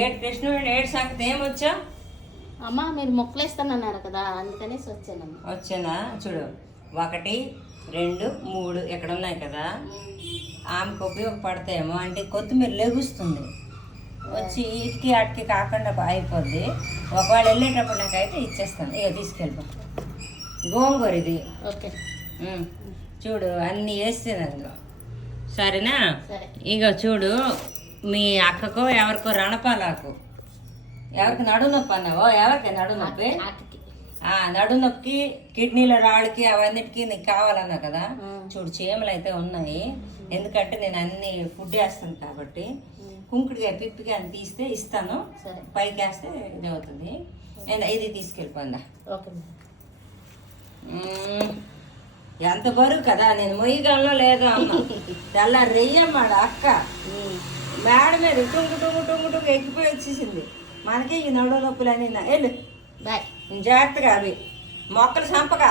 ఏడు కృష్ణుడు ఏడు సంగతి ఏమొచ్చా అమ్మ మీరు మొక్కలేస్తానన్నారు కదా అందుకనేసి వచ్చానమ్మా. వచ్చానా చూడు 1 2 3 ఇక్కడ ఉన్నాయి కదా ఆమెకు ఉపయోగపడతాయేమో అంటే కొత్తిమీర లెగుస్తుంది వచ్చి ఇటుకి అటుకి కాకుండా అయిపోద్ది. ఒకవేళ వెళ్ళేటప్పుడు నాకైతే ఇచ్చేస్తాను. ఇక తీసుకెళ్ళిపో. గోంగూర ఇది ఓకే చూడు అన్నీ వేస్తాను అందులో సరేనా. సరే ఇక చూడు మీ అక్కకో ఎవరికో రణపాలాకు ఎవరికి నడునొప్పి అన్నావో ఎవరికి నడునొప్పి ఆటకి నడునొప్పికి కిడ్నీల రాళ్ళకి అవన్నిటికీ నీకు కావాలన్నా కదా చూడు చీమలు అయితే ఉన్నాయి. ఎందుకంటే నేను అన్ని ఫుడ్ వేస్తాను కాబట్టి కుంకుడిగా పిప్పిగా అని తీస్తే ఇస్తాను. పైకి వేస్తే ఇది అవుతుంది. ఇది తీసుకెళ్ళిపోందా. ఓకే ఎంత బరువు కదా నేను మొయ్యగలను లేదా అమ్మ తెల్ల రెయ్యమ్మాడు అక్క మేడ మీద టుంగు టుంగు టుంగు టుంగు ఎక్కిపోయి వచ్చేసింది. మనకి ఈ నడువు నొప్పులు అని వెళ్ళు బాయ్ జాగ్రత్తగా అవి మొక్కలు చంపగా